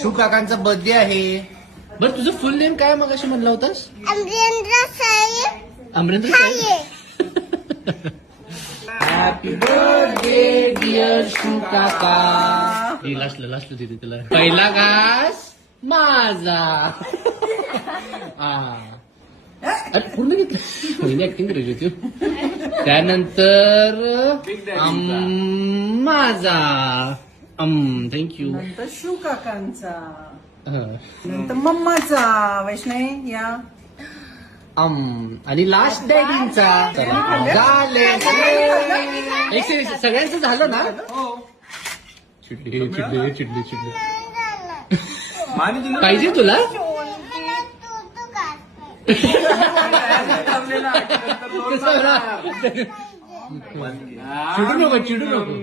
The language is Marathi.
शू काकांचा बर्थडे आहे. बरं तुझं फुल नेम काय मग अशी म्हणलं होतंस? अमरेंद्र साहेब अमरेंद्र साहेब. हॅपी बर्थडे डिअर शू काका. लास्टला तिथे तुला पहिला घास माझा. अरे पूर्ण घेतलं ऍक्टिंग करायची होती. त्यानंतर माझा थँक्यू. नंतर शू काकांचा, नंतर मम्माचा. वैष्णवी या आणि लास्ट डॅडींचा. झाले सगळ्यांचं झालं ना. चिडली पाहिजे तुला. चिडू नको.